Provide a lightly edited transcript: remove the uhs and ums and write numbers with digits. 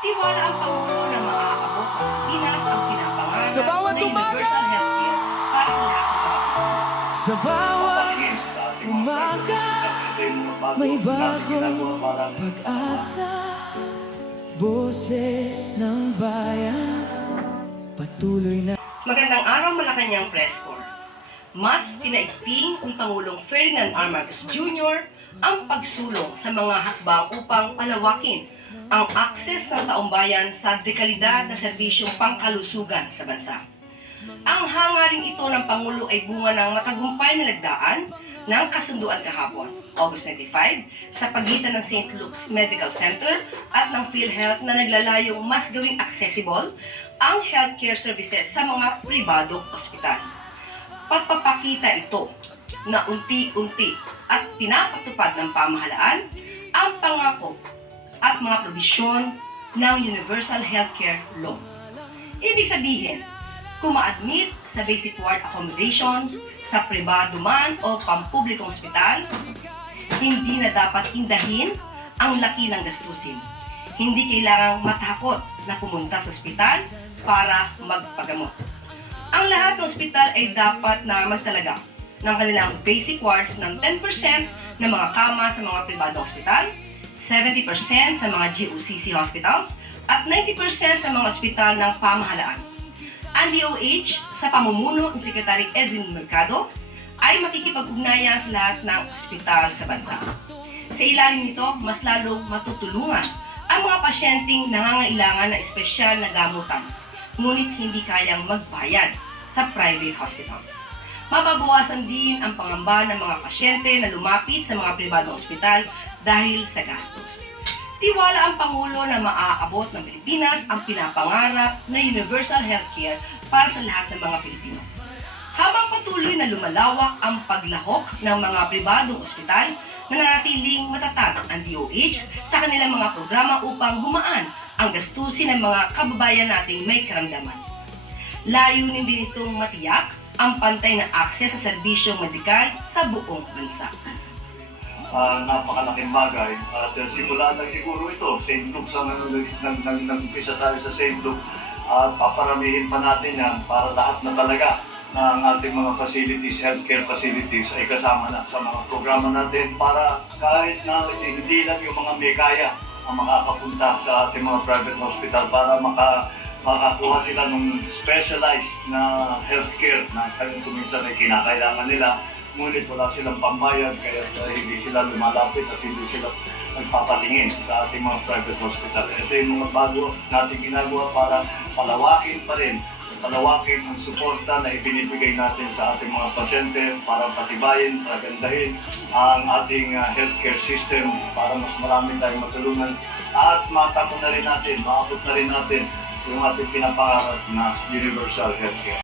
Tiwala ang Pangulo na maaabot ng Pilipinas ang pinapangarap Sa bawat na umaga! universal healthcare para sa lahat ng mga Pilipino. Sa bawat umaga, may bagong pag-asa. Boses ng bayan, patuloy na. Magandang araw, Malacanang Press Corps. Mas tinaigting ni Pangulong Ferdinand R. Marcos Jr. ang pagsulong sa mga hakbang upang palawakin ang akses ng taumbayan sa dekalidad na serbisyong pangkalusugan sa bansa. Ang hangaring ito ng Pangulo ay bunga ng matagumpay na lagdaan ng kasunduan kahapon, August 25, sa pagitan ng St. Luke's Medical Center at ng PhilHealth na naglalayong mas gawing accessible ang healthcare services sa mga pribadong ospital. Pagpapakita ito na unti-unti at pinapatupad ng pamahalaan ang pangako at mga probisyon ng Universal Healthcare Law. Ibig sabihin, kung ma-admit sa basic ward accommodation, sa pribado man o pampublikong ospital, hindi na dapat indahin ang laki ng gastusin. Hindi kailangang matakot na pumunta sa ospital para magpagamot. Ang lahat ng ospital ay dapat na magtalaga ng kanilang basic wards ng 10% ng mga kama sa mga pribadong ospital, 70% sa mga GOCC hospitals, at 90% sa mga ospital ng pamahalaan. Ang DOH sa pamumuno ni Secretary Edwin Mercado ay makikipag-ugnayan sa lahat ng ospital sa bansa. Sa ilalim nito, mas lalong matutulungan ang mga pasyenteng nangangailangan ng espesyal na gamutan, ngunit hindi kayang magbayad sa private hospitals. Mababawasan din ang pangamba ng mga pasyente na lumapit sa mga pribadong ospital dahil sa gastos. Tiwala ang Pangulo na maaabot ng Pilipinas ang pinapangarap na universal healthcare para sa lahat ng mga Pilipino. Habang patuloy na lumalawak ang paglahok ng mga pribadong ospital, nananatiling matatag ang DOH sa kanilang mga programa upang humaan ang gastusin ng mga kababayan nating may karamdaman. Layunin din itong matiyak ang pantay na akses sa serbisyong medikal sa buong bansa. Napakalaking bagay at simula lang siguro ito, St. Luke's ang nag-umpisa tayo sa St. Luke at paparamihin pa natin yan para lahat na talaga ng ating mga facilities, healthcare facilities ay kasama na sa mga programa natin para kahit na hindi lang yung mga may kaya ang makakapunta sa ating mga private hospital para makakuha sila ng specialized na healthcare na kuminsan ay kinakailangan nila. Ngunit wala silang pambayad kaya hindi sila lumalapit at hindi sila nagpapatingin sa ating mga private hospital. Ito yung mga bago natin ginagawa para palawakin ang suporta na ibinibigay natin sa ating mga pasyente para patibayin, pagandahin ang ating healthcare system para mas marami tayong matulungan at maabot na rin natin yung ating pinapangarap na universal healthcare.